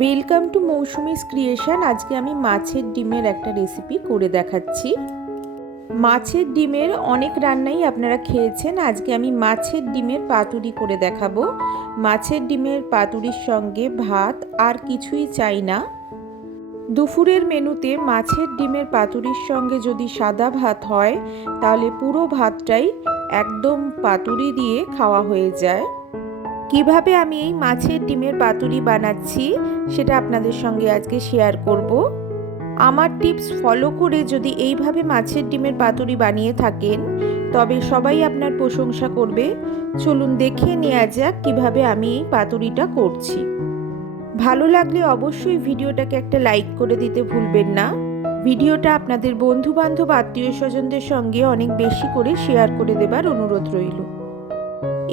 Welcome to Mousumi's creation. আজকে আমি মাছের ডিমের একটা রেসিপি করে দেখাচ্ছি। মাছের ডিমের অনেক রান্নাই আপনারা খেয়েছেন, আজকে আমি মাছের ডিমের পাতুরি করে দেখাবো। মাছের ডিমের পাতুরির সঙ্গে ভাত আর কিছুই চাই না। দুপুরের মেনুতে মাছের ডিমের পাতুরির সঙ্গে যদি সাদা ভাত হয় তাহলে পুরো ভাতটাই একদম পাতুরি দিয়ে খাওয়া হয়ে যায়। কিভাবে আমি এই মাছের ডিমের পাতুরি বানাচ্ছি সেটা আপনাদের সঙ্গে আজকে শেয়ার করব। আমার টিপস ফলো করে যদি এইভাবে মাছের ডিমের পাতুরি বানিয়ে থাকেন তবে সবাই আপনার প্রশংসা করবে। চলুন দেখে নেওয়া যাক কিভাবে আমি এই পাতুরিটা করছি। ভালো লাগলে অবশ্যই ভিডিওটাকে একটা লাইক করে দিতে ভুলবেন না। ভিডিওটা আপনাদের বন্ধু বান্ধব আত্মীয় স্বজনদের সঙ্গে অনেক বেশি করে শেয়ার করে দেবার অনুরোধ রইল।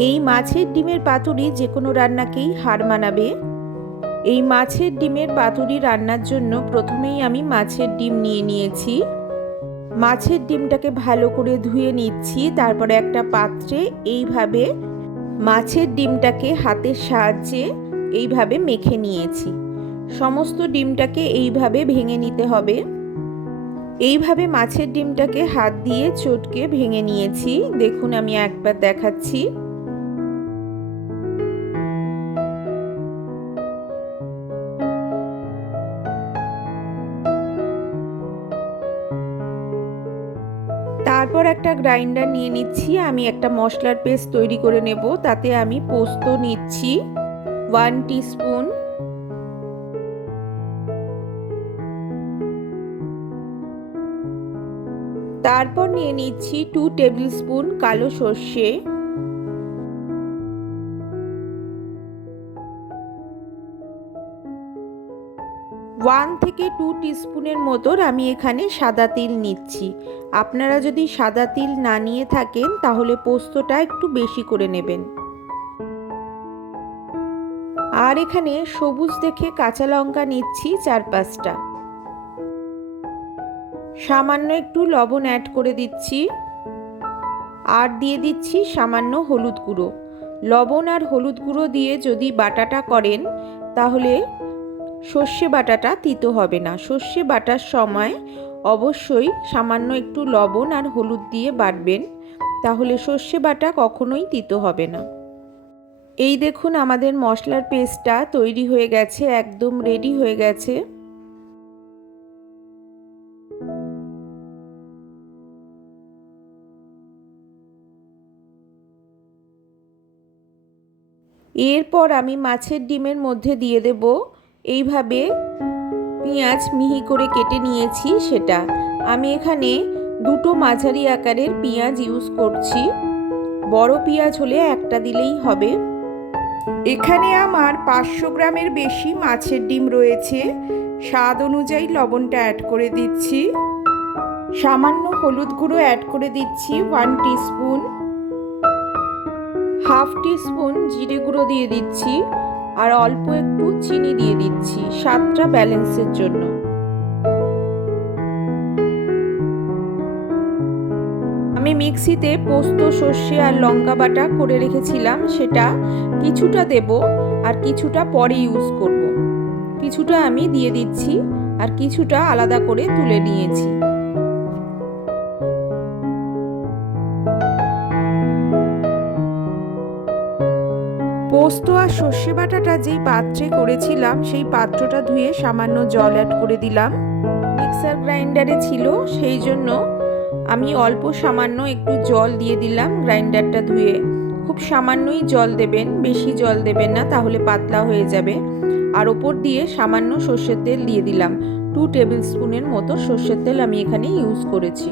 এই মাছের ডিমের পাতুরি যে কোনো রান্নাকেই হার মানাবে। এই মাছের ডিমের পাতুরি রান্নার জন্য প্রথমেই আমি মাছের ডিম নিয়ে নিয়েছি। মাছের ডিমটাকে ভালো করে ধুয়ে নিচ্ছি। তারপরে একটা পাত্রে এইভাবে মাছের ডিমটাকে হাতের সাহায্যে এইভাবে মেখে নিয়েছি। সমস্ত ডিমটাকে এইভাবে ভেঙে নিতে হবে। এইভাবে মাছের ডিমটাকে হাত দিয়ে চটকে ভেঙে নিয়েছি। দেখুন আমি একবার দেখাচ্ছি। তারপর একটা গ্রাইন্ডার নিয়ে নিচ্ছি। আমি একটা মশলার পেস্ট তৈরি করে নেব। তাতে আমি পোস্ত নিচ্ছি 1 টিস্পুন, তারপর নিয়ে নিচ্ছি 2 টেবিল স্পুন কালো সর্ষে, 1 থেকে 2 টিস্পুনের মতো আমি এখানে সাদা তিল নিচ্ছি। আপনারা যদি সাদা তিল না নিয়ে থাকেন তাহলে পোস্তটা একটু বেশি করে নেবেন। আর এখানে সবুজ দেখে কাঁচা লঙ্কা নিচ্ছি 4-5টা। সামান্য একটু লবণ অ্যাড করে দিচ্ছি। আর দিয়ে দিচ্ছি সামান্য হলুদ গুঁড়ো। লবণ আর হলুদ গুঁড়ো দিয়ে যদি বাটাটা করেন তাহলে সর্ষে বাটাটা তিতো হবে না। সর্ষে বাটার সময় অবশ্যই সামান্য একটু লবণ আর হলুদ দিয়ে বাটবেন, তাহলে সর্ষে বাটা কখনোই তিতো হবে না। এই দেখুন আমাদের মশলার পেস্টটা তৈরি হয়ে গেছে, একদম রেডি হয়ে গেছে। এরপর আমি মাছের ডিমের মধ্যে দিয়ে দেব এইভাবে পেঁয়াজ মিহি করে কেটে নিয়েছি সেটা। আমি এখানে দুটো মাঝারি আকারের পেঁয়াজ ইউজ করছি। বড় পেঁয়াজ হলে একটা দিলেই হবে। এখানে আমার 500 গ্রামের বেশি মাছের ডিম রয়েছে। স্বাদ অনুযায়ী লবণটা অ্যাড করে দিচ্ছি। সামান্য হলুদ গুঁড়ো অ্যাড করে দিচ্ছি 1 টিস্পুন, হাফ টিস্পুন জিরে গুঁড়ো দিয়ে দিচ্ছি আর অল্প একটু চিনি দিয়ে দিচ্ছি স্বাদটা ব্যালেন্সের জন্য। আমি মিক্সিতে পোস্ত, সর্ষে আর লঙ্কা বাটা করে রেখেছিলাম, সেটা কিছুটা দেব আর কিছুটা পরে ইউজ করব। কিছুটা আমি দিয়ে দিচ্ছি আর কিছুটা আলাদা করে তুলে নিয়েছি। পোস্ত আর সর্ষে বাটাটা যেই পাত্রে করেছিলাম সেই পাত্রটা ধুয়ে সামান্য জল অ্যাড করে দিলাম। মিক্সার গ্রাইন্ডারে ছিল সেই জন্য আমি অল্প সামান্য একটু জল দিয়ে দিলাম গ্রাইন্ডারটা ধুয়ে। খুব সামান্যই জল দেবেন, বেশি জল দেবেন না, তাহলে পাতলা হয়ে যাবে। আর ওপর দিয়ে সামান্য সর্ষের তেল দিয়ে দিলাম। 2 টেবিল স্পুনের মতো সর্ষের তেল আমি এখানে ইউজ করেছি।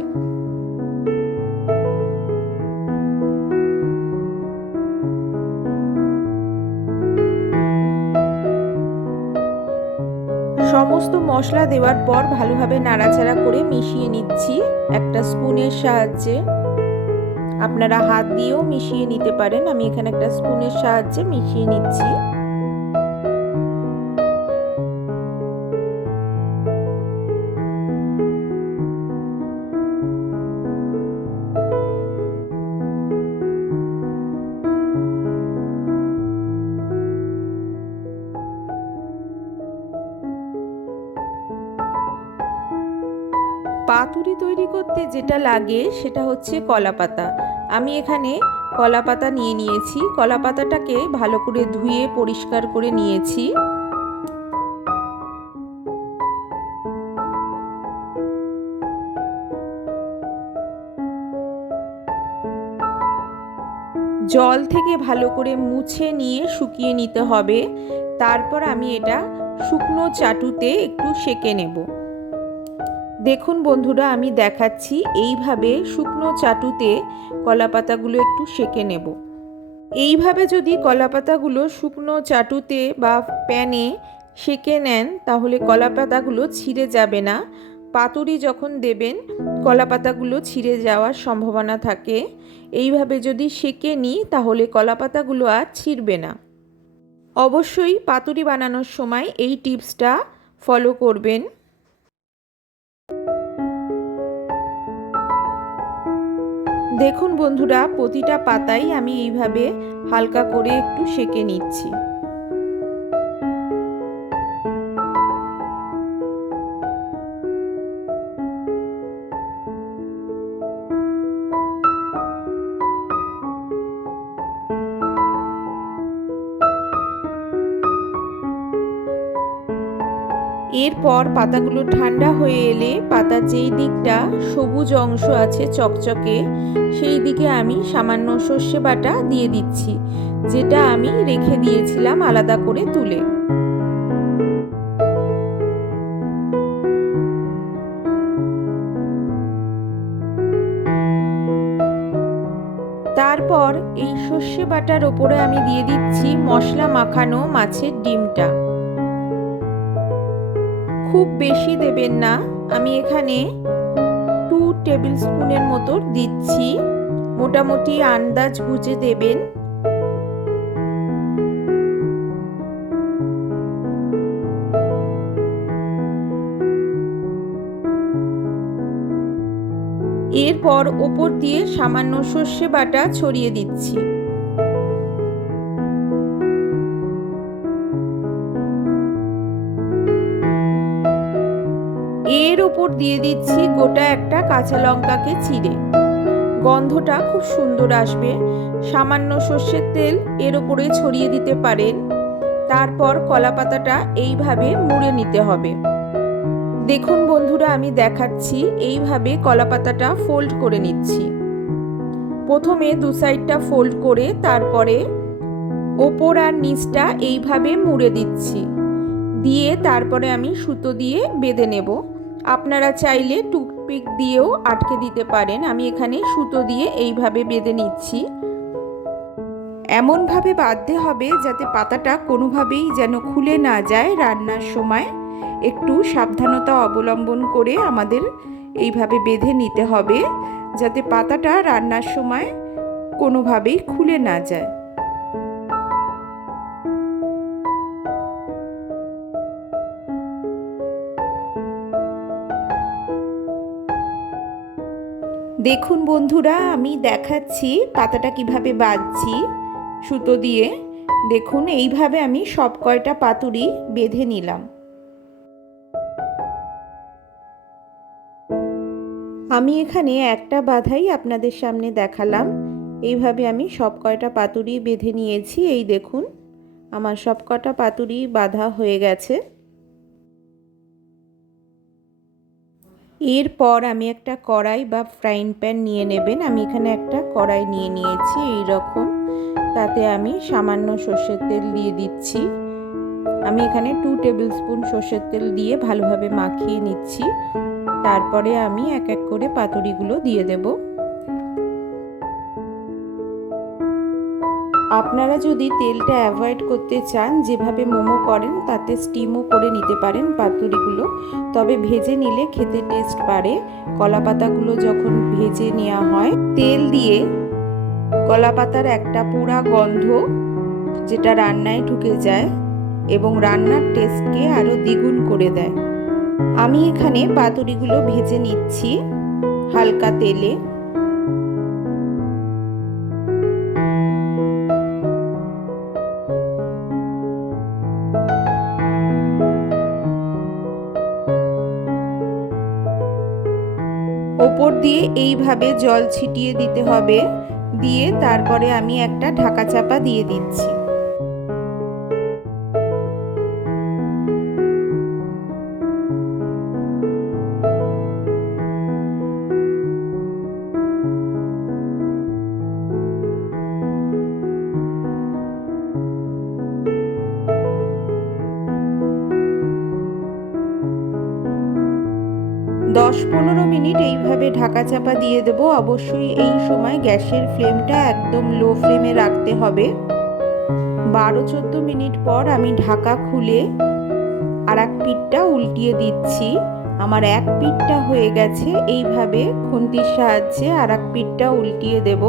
সমস্ত মশলা দেওয়ার পর ভালোভাবে নাড়াচাড়া করে মিশিয়ে নিচ্ছি একটা স্পুনের সাহায্যে। আপনারা হাত দিয়েও মিশিয়ে নিতে পারেন, আমি এখানে একটা স্পুনের সাহায্যে মিশিয়ে নিচ্ছি। পাতুরি তৈরি করতে যেটা লাগে সেটা হচ্ছে কলা পাতা। আমি এখানে কলা পাতা নিয়ে নিয়েছি। কলা পাতাটাকে ভালো করে ধুয়ে পরিষ্কার করে নিয়েছি। জল থেকে ভালো করে মুছে নিয়ে শুকিয়ে নিতে হবে। তারপর আমি এটা শুকনো চাটুতে একটু সেঁকে নেব। দেখুন বন্ধুরা, আমি দেখাচ্ছি এইভাবে শুকনো চাটুতে কলা পাতাগুলো একটু সেঁকে নেব। এইভাবে যদি কলা পাতাগুলো শুকনো চাটুতে বা প্যানে সেঁকে নেন তাহলে কলা পাতাগুলো ছিঁড়ে যাবে না। পাতুরি যখন দেবেন কলা পাতাগুলো ছিঁড়ে যাওয়ার সম্ভাবনা থাকে। এইভাবে যদি সেঁকে নিই তাহলে কলা পাতাগুলো আর ছিঁড়বে না। অবশ্যই পাতুরি বানানোর সময় এই টিপসটা ফলো করবেন। দেখুন বন্ধুরা, প্রতিটা পাতাই আমি এইভাবে হালকা করে একটু সেঁকে নিচ্ছি। এরপর পাতাগুলো ঠান্ডা হয়ে এলে পাতার যেই দিকটা সবুজ অংশ আছে চকচকে সেই দিকে আমি সামান্য সর্ষে বাটা দিয়ে দিচ্ছি, যেটা আমি রেখে দিয়েছিলাম আলাদা করে তুলে। তারপর এই সর্ষে বাটার ওপরে আমি দিয়ে দিচ্ছি মশলা মাখানো মাছের ডিমটা। খুব বেশি দেবেন না, আমি এখানে 2 টেবিল স্পুনের মতো দিচ্ছি। মোটামুটি আন্দাজ বুঝে দেবেন। এরপর ওপর দিয়ে সামান্য সর্ষে বাটা ছড়িয়ে দিচ্ছি। এর ওপর দিয়ে দিচ্ছি গোটা একটা কাঁচা লঙ্কাকে চিড়ে। গন্ধটা খুব সুন্দর আসবে। সামান্য সর্ষের তেল এর ওপরে ছড়িয়ে দিতে পারেন। তারপর কলা পাতাটা এইভাবে মুড়ে নিতে হবে। দেখুন বন্ধুরা, আমি দেখাচ্ছি এইভাবে কলা পাতাটা ফোল্ড করে নিচ্ছি। প্রথমে দু সাইডটা ফোল্ড করে তারপরে ওপর আর নিচটা এইভাবে মুড়ে দিচ্ছি। দিয়ে তারপরে আমি সুতো দিয়ে বেঁধে নেব। আপনারা চাইলে টুথপিক দিয়েও আটকে দিতে পারেন। আমি এখানে সুতো দিয়ে এইভাবে বেঁধে নিচ্ছি। এমনভাবে বাঁধতে হবে যাতে পাতাটা কোনোভাবেই যেন খুলে না যায়। রান্নার সময় একটু সাবধানতা অবলম্বন করে আমাদের এইভাবে বেঁধে নিতে হবে যাতে পাতাটা রান্নার সময় কোনোভাবেই খুলে না যায়। দেখুন বন্ধুরা, আমি দেখাচ্ছি পাতাটা কিভাবে বাঁধছি সুতো দিয়ে। দেখুন এইভাবে আমি সব কয়টা পাতুরি বেঁধে নিলাম। আমি এখানে একটা বাঁধাই আপনাদের সামনে দেখালাম। এইভাবে আমি সব কয়টা পাতুরি বেঁধে নিয়েছি। এই দেখুন আমার সব কটা পাতুরি বাঁধা হয়ে গেছে। এরপর আমি একটা কড়াই বা ফ্রাইং প্যান নিয়ে নেবেন। আমি এখানে একটা কড়াই নিয়ে নিয়েছি এই রকম। তাতে আমি সামান্য সর্ষের তেল দিয়ে দিচ্ছি। আমি এখানে 2 টেবিল স্পুন সর্ষের তেল দিয়ে ভালোভাবে মাখিয়ে নিচ্ছি। তারপরে আমি এক এক করে পাতুরিগুলো দিয়ে দেব। আপনারা যদি তেলটা অ্যাভয়েড করতে চান, যেভাবে মোমো করেন তাতে স্টিমও করে নিতে পারেন পাতুরিগুলো, তবে ভেজে নিলে খেতে টেস্ট বাড়ে। কলা পাতাগুলো যখন ভেজে নেওয়া হয় তেল দিয়ে, কলা পাতার একটা পোড়া গন্ধ যেটা রান্নায় ঢুকে যায় এবং রান্নার টেস্টকে আরও দ্বিগুণ করে দেয়। আমি এখানে পাতুরিগুলো ভেজে নিচ্ছি হালকা তেলে। দিয়ে এইভাবে জল ছিটিয়ে দিতে হবে, দিয়ে তারপরে আমি একটা ঢাকা চাপা দিয়ে দিচ্ছি। 10-15 মিনিট এইভাবে ঢাকা চাপা দিয়ে দেব। অবশ্যই এই সময় গ্যাসের ফ্লেমটা একদম লো ফ্লেমে রাখতে হবে। 12-14 মিনিট পর আমি ঢাকা খুলে আর এক পিঠটা উল্টিয়ে দিচ্ছি। আমার এক পিঠটা হয়ে গেছে, এইভাবে খুন্তির সাহায্যে আর এক পিঠটা উল্টিয়ে দেব।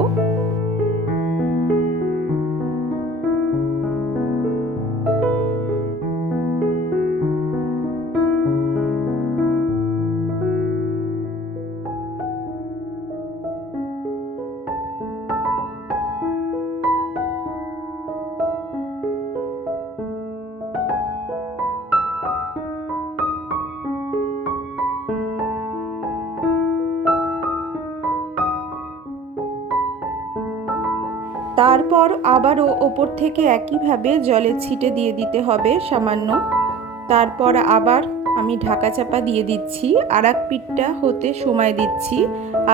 তারপর আবারও ওপর থেকে একইভাবে জলের ছিটে দিয়ে দিতে হবে সামান্য। তারপর আবার আমি ঢাকা চাপা দিয়ে দিচ্ছি, আর এক পিঠটা হতে সময় দিচ্ছি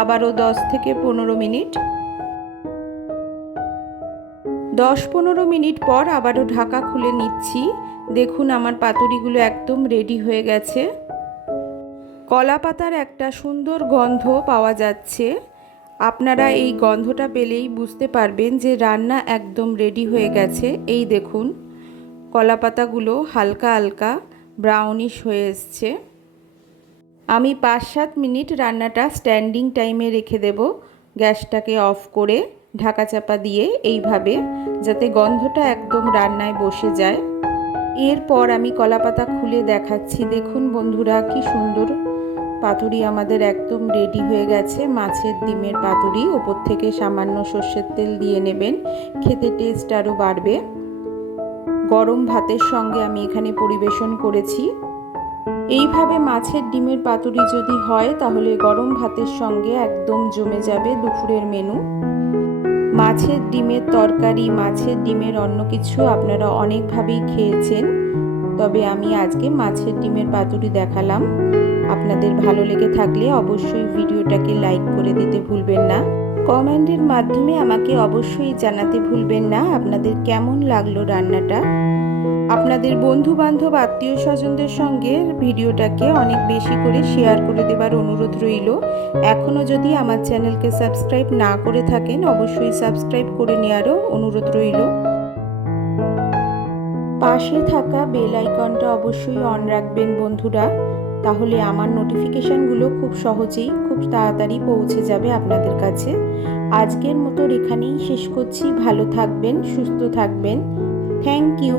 আবারও 10 থেকে 15 মিনিট। 10-15 মিনিট পর আবারও ঢাকা খুলে নিচ্ছি। দেখুন আমার পাতুরিগুলো একদম রেডি হয়ে গেছে। কলা পাতার একটা সুন্দর গন্ধ পাওয়া যাচ্ছে। আপনারা এই গন্ধটা পেলেই বুঝতে পারবেন যে রান্না একদম রেডি হয়ে গেছে। এই দেখুন কলা পাতাগুলো হালকা হালকা ব্রাউনিশ হয়ে এসছে। আমি 5-7 মিনিট রান্নাটা স্ট্যান্ডিং টাইমে রেখে দেব, গ্যাসটাকে অফ করে ঢাকা চাপা দিয়ে, এইভাবে যাতে গন্ধটা একদম রান্নায় বসে যায়। এরপর আমি কলা পাতা খুলে দেখাচ্ছি। দেখুন বন্ধুরা কি সুন্দর পাতুরি আমাদের একদম রেডি হয়ে গেছে। মাছের ডিমের পাতুরি, ওপর থেকে সামান্য সর্ষের তেল দিয়ে নেবেন, খেতে টেস্ট আরও বাড়বে। গরম ভাতের সঙ্গে আমি এখানে পরিবেশন করেছি। এইভাবে মাছের ডিমের পাতুরি যদি হয় তাহলে গরম ভাতের সঙ্গে একদম জমে যাবে দুপুরের মেনু। মাছের ডিমের তরকারি, মাছের ডিমের অন্য কিছু আপনারা অনেকভাবেই খেয়েছেন, তবে আমি আজকে মাছের ডিমের পাতুরি দেখালাম। আপনাদের ভালো লেগে থাকলে অবশ্যই ভিডিওটাকে লাইক করে দিতে ভুলবেন না। কমেন্টের মাধ্যমে আমাকে অবশ্যই জানাতে ভুলবেন না আপনাদের কেমন লাগলো রান্নাটা। আপনাদের বন্ধু বান্ধব আত্মীয় স্বজনদের সঙ্গে ভিডিওটাকে অনেক বেশি করে শেয়ার করে দেবার অনুরোধ রইল। এখনও যদি আমার চ্যানেলকে সাবস্ক্রাইব না করে থাকেন অবশ্যই সাবস্ক্রাইব করে নেওয়ারও অনুরোধ রইল। পাশে থাকা বেল আইকনটা অবশ্যই অন রাখবেন বন্ধুরা, তাহলে আমার নোটিফিকেশানগুলো খুব সহজেই খুব তাড়াতাড়ি পৌঁছে যাবে আপনাদের কাছে। আজকের মতো এখানেই শেষ করছি। ভালো থাকবেন, সুস্থ থাকবেন। Thank you.